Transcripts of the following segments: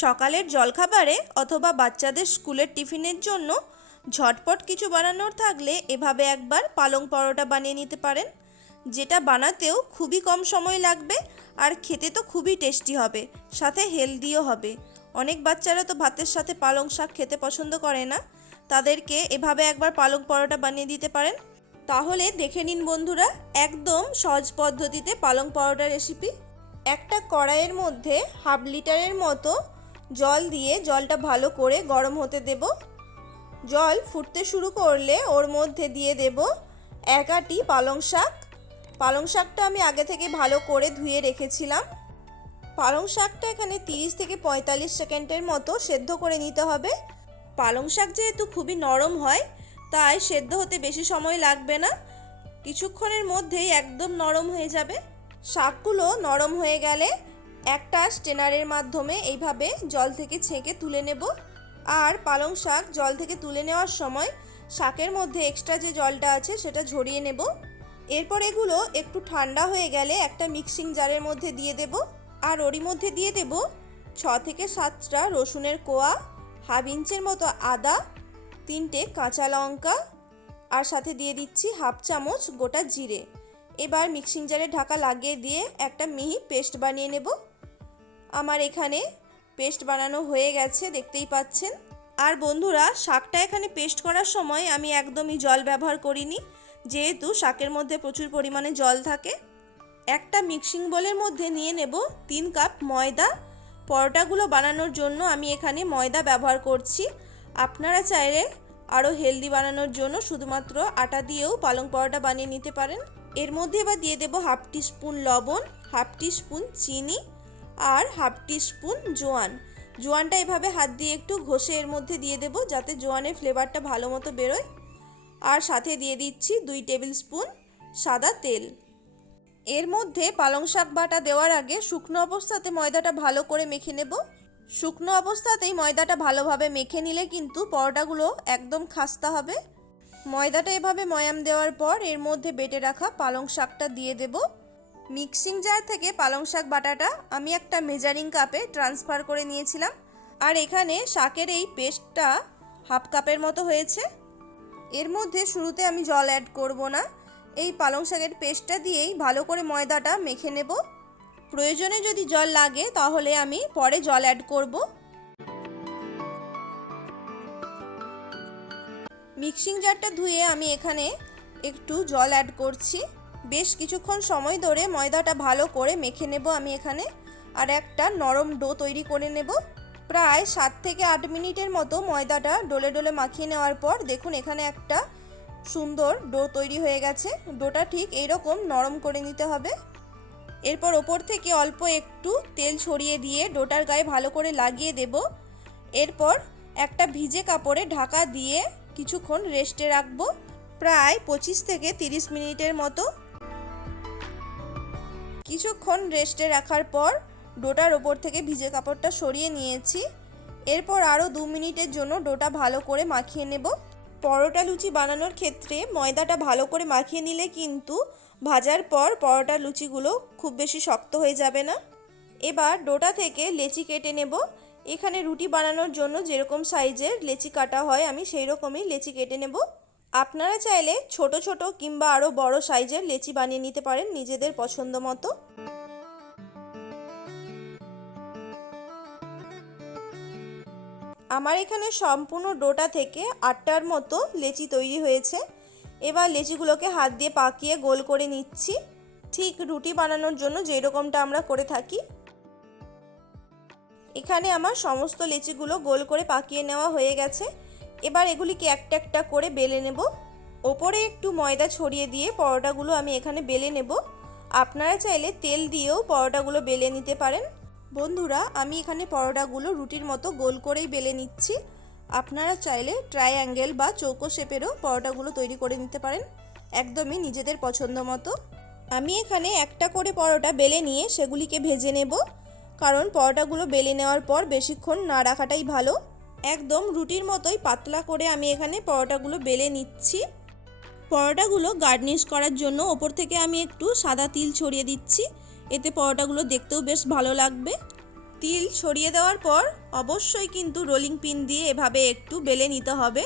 সকালের জলখাবারে অথবা বাচ্চাদের স্কুলের টিফিনের জন্য ঝটপট কিছু বানানোর থাকলে এভাবে একবার পালং পরোটা বানিয়ে নিতে পারেন, যেটা বানাতেও খুবই কম সময় লাগবে আর খেতে তো খুবই টেস্টি হবে, সাথে হেলদিও হবে। অনেক বাচ্চারা তো ভাতের সাথে পালং শাক খেতে পছন্দ করে না, তাদেরকে এভাবে একবার পালং পরোটা বানিয়ে দিতে পারেন। তাহলে দেখে নিন বন্ধুরা, একদম সহজ পদ্ধতিতে পালং পরোটা রেসিপি। একটা কড়াইয়ের মধ্যে 1/2 লিটারের মতো জল দিয়ে জলটা ভালো করে গরম হতে দেব। জল ফুটতে শুরু করলে ওর মধ্যে দিয়ে দেব 1 আঁটি পালং শাক। পালং শাকটা আমি আগে থেকে ভালো করে ধুয়ে রেখেছিলাম। পালং শাকটা এখানে 30 থেকে 45 সেকেন্ডের মতো সেদ্ধ করে নিতে হবে। পালং শাক যেহেতু খুবই নরম হয়, তাই সেদ্ধ হতে বেশি সময় লাগবে না, কিছুক্ষণের মধ্যেই একদম নরম হয়ে যাবে। শাকগুলো নরম হয়ে গেলে একটা স্ট্রেনারের মাধ্যমে এইভাবে জল থেকে ছেঁকে তুলে নেব। আর পালং শাক জল থেকে তুলে নেওয়ার সময় শাকের মধ্যে এক্সট্রা যে জলটা আছে সেটা ঝরিয়ে নেব। এরপর এগুলো একটু ঠান্ডা হয়ে গেলে একটা মিক্সিং জারের মধ্যে দিয়ে দেব। আর ওরই মধ্যে দিয়ে দেব 6 থেকে 7টা রসুনের কোয়া, 1/2 ইঞ্চের মতো আদা, 3টে কাঁচা লঙ্কা, আর সাথে দিয়ে দিচ্ছি 1/2 চামচ গোটা জিরে। এবার মিক্সিং জারে ঢাকা লাগিয়ে দিয়ে একটা মিহি পেস্ট বানিয়ে নেব। আমার এখানে পেস্ট বানানো হয়ে গেছে, দেখতেই পাচ্ছেন। আর বন্ধুরা, শাকটা এখানে পেস্ট করার সময় আমি একদমই জল ব্যবহার করিনি, যেহেতু শাকের মধ্যে প্রচুর পরিমাণে জল থাকে। একটা মিক্সিং বোলের মধ্যে নিয়ে নেব 3 কাপ ময়দা। পরোটাগুলো বানানোর জন্য আমি এখানে ময়দা ব্যবহার করছি। আপনারা চাইলে আরও হেলদি বানানোর জন্য শুধুমাত্র আটা দিয়েও পালং পরোটা বানিয়ে নিতে পারেন। এর মধ্যে এবার দিয়ে দেব 1/2 টিস্পুন লবণ, 1/2 টিস্পুন চিনি আর 1/2 টিস্পুন জোয়ান। জোয়ানটা এভাবে হাত দিয়ে একটু ঘষে এর মধ্যে দিয়ে দেব, যাতে জোয়ানের ফ্লেভারটা ভালো মতো বেরোয়। আর সাথে দিয়ে দিচ্ছি 2 টেবিল স্পুন সাদা তেল। এর মধ্যে পালং শাক বাটা দেওয়ার আগে শুকনো অবস্থাতে ময়দাটা ভালো করে মেখে নেব। শুকনো অবস্থাতেই ময়দাটা ভালোভাবে মেখে নিলে কিন্তু পরোটাগুলো একদম খাস্তা হবে। ময়দাটা এভাবে ময়াম দেওয়ার পর এর মধ্যে বেটে রাখা পালং শাকটা দিয়ে দেব। মিক্সিং জার থেকে পালং শাক বাটাটা আমি একটা মেজারিং কাপে ট্রান্সফার করে নিয়েছিলাম। আর এখানে শাকের এই পেস্টটা 1/2 কাপের মতো হয়েছে। এর মধ্যে শুরুতে আমি জল অ্যাড করব না, এই পালং শাকের পেস্টটা দিয়েই ভালো করে ময়দাটা মেখে নেব। প্রয়োজনে যদি জল লাগে তাহলে আমি পরে জল অ্যাড করব। মিক্সিং জারটা ধুয়ে আমি এখানে একটু জল অ্যাড করছি। বেশ কিছুক্ষণ সময় ধরে ময়দাটা ভালো করে মেখে নেব আমি এখানে, আর একটা নরম ডো তৈরি করে নেব। প্রায় 7 থেকে 8 মিনিটের মতো ময়দাটা ডলে ডলে মাখিয়ে নেওয়ার পর দেখুন এখানে একটা সুন্দর ডো তৈরি হয়ে গেছে। ডোটা ঠিক এইরকম নরম করে নিতে হবে। এরপর ওপর থেকে অল্প একটু তেল ছড়িয়ে দিয়ে ডোটার গায়ে ভালো করে লাগিয়ে দেব। এরপর একটা ভিজে কাপড়ে ঢাকা দিয়ে কিছুক্ষণ রেস্টে রাখবো, প্রায় 25 থেকে 30 মিনিটের মতো। কিছুক্ষণ রেস্টে রাখার পর ডোটার ওপর থেকে ভিজে কাপড়টা সরিয়ে নিয়েছি। এরপর আরও 2 মিনিটের জন্য ডোটা ভালো করে মাখিয়ে নেব। পরোটা লুচি বানানোর ক্ষেত্রে ময়দাটা ভালো করে মাখিয়ে নিলে কিন্তু ভাজার পর পরোটা লুচিগুলো খুব বেশি শক্ত হয়ে যাবে না। এবার ডোটা থেকে লেচি কেটে নেব। এখানে রুটি বানানোর জন্য যেরকম সাইজের লেচি কাটা হয় আমি সেই রকমই লেচি কেটে নেব। আপনারা চাইলে ছোট ছোট কিংবা আরও বড় সাইজের লেচি বানিয়ে নিতে পারেন নিজেদের পছন্দ মতো। আমার এখানে সম্পূর্ণ ডোটা থেকে 8টার মতো লেচি তৈরি হয়েছে। এবার লেচিগুলোকে হাত দিয়ে পাকিয়ে গোল করে নিচ্ছি, ঠিক রুটি বানানোর জন্য যেই রকমটা আমরা করে থাকি। এখানে আমার সমস্ত লেচিগুলো গোল করে পাকিয়ে নেওয়া হয়ে গেছে। এবার এগুলিকে একটা একটা করে বেলে নেব। ওপরে একটু ময়দা ছড়িয়ে দিয়ে পরোটাগুলো আমি এখানে বেলে নেব। আপনারা চাইলে তেল দিয়েও পরোটাগুলো বেলে নিতে পারেন। বন্ধুরা, আমি এখানে পরোটাগুলো রুটির মতো গোল করেই বেলে নিচ্ছি। আপনারা চাইলে ট্রায়াঙ্গেল বা চৌকো শেপেরও পরোটাগুলো তৈরি করে নিতে পারেন, একদমই নিজেদের পছন্দ মতো। আমি এখানে একটা করে পরোটা বেলে নিয়ে সেগুলিকে ভেজে নেব, কারণ পরোটাগুলো বেলে নেওয়ার পর বেশিক্ষণ না রাখাটাই ভালো। একদম রুটির মতোই পাতলা করে আমি এখানে পরোটাগুলো বেলে নিচ্ছি। পরোটাগুলো গার্নিশ করার জন্য ওপর থেকে আমি একটু সাদা তিল ছড়িয়ে দিচ্ছি, এতে পরোটাগুলো দেখতেও বেশ ভালো লাগবে। তিল ছড়িয়ে দেওয়ার পর অবশ্যই কিন্তু রোলিং পিন দিয়ে এভাবে একটু বেলে নিতে হবে,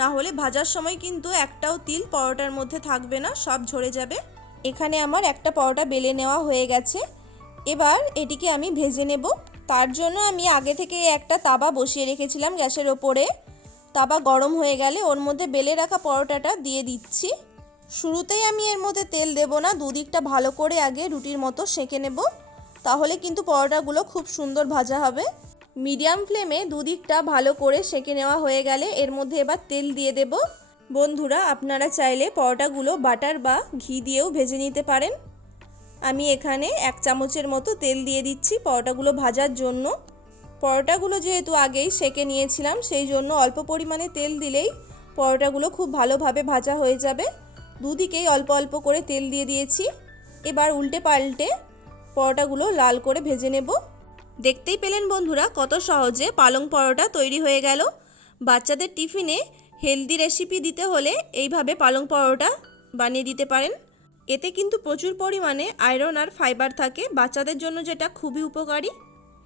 না হলে ভাজার সময় কিন্তু একটাও তিল পরোটার মধ্যে থাকবে না, সব ঝরে যাবে। এখানে আমার একটা পরোটা বেলে নেওয়া হয়ে গেছে। এবার এটিকে আমি ভেজে নেব। তার জন্য আমি আগে থেকে একটা তাওয়া বসিয়ে রেখেছিলাম গ্যাসের ওপরে। তাওয়া গরম হয়ে গেলে ওর মধ্যে বেলে রাখা পরোটাটা দিয়ে দিচ্ছি। শুরুতেই আমি এর মধ্যে তেল দেব না, দুদিকটা ভালো করে আগে রুটির মতো সেঁকে নেব, তাহলে কিন্তু পরোটাগুলো খুব সুন্দর ভাজা হবে। মিডিয়াম ফ্লেমে দুদিকটা ভালো করে সেঁকে নেওয়া হয়ে গেলে এর মধ্যে এবার তেল দিয়ে দেব। বন্ধুরা, আপনারা চাইলে পরোটাগুলো বাটার বা ঘি দিয়েও ভেজে নিতে পারেন। আমি এখানে 1 চামচের মতো তেল দিয়ে দিচ্ছি পরোটাগুলো ভাজার জন্য। পরোটাগুলো যেহেতু আগেই সেঁকে নিয়েছিলাম, সেই জন্য অল্প পরিমাণে তেল দিলেই পরোটাগুলো খুব ভালোভাবে ভাজা হয়ে যাবে। দুদিকেই অল্প অল্প করে তেল দিয়ে দিয়েছি। এবার উল্টে পাল্টে পরোটাগুলো লাল করে ভেজে নেব। দেখতেই পেলেন বন্ধুরা, কত সহজে পালং পরোটা তৈরি হয়ে গেল। বাচ্চাদের টিফিনে হেলদি রেসিপি দিতে হলে এইভাবে পালং পরোটা বানিয়ে দিতে পারেন। এতে কিন্তু প্রচুর পরিমাণে আয়রন আর ফাইবার থাকে বাচ্চাদের জন্য, যেটা খুবই উপকারী।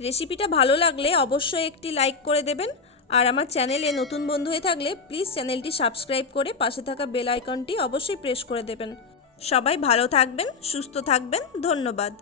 রেসিপিটা ভালো লাগলে অবশ্যই একটি লাইক করে দেবেন। আর আমার চ্যানেলে নতুন বন্ধু হয়ে থাকলে প্লিজ চ্যানেলটি সাবস্ক্রাইব করে পাশে থাকা বেল আইকনটি অবশ্যই প্রেস করে দেবেন। সবাই ভালো থাকবেন, সুস্থ থাকবেন। ধন্যবাদ।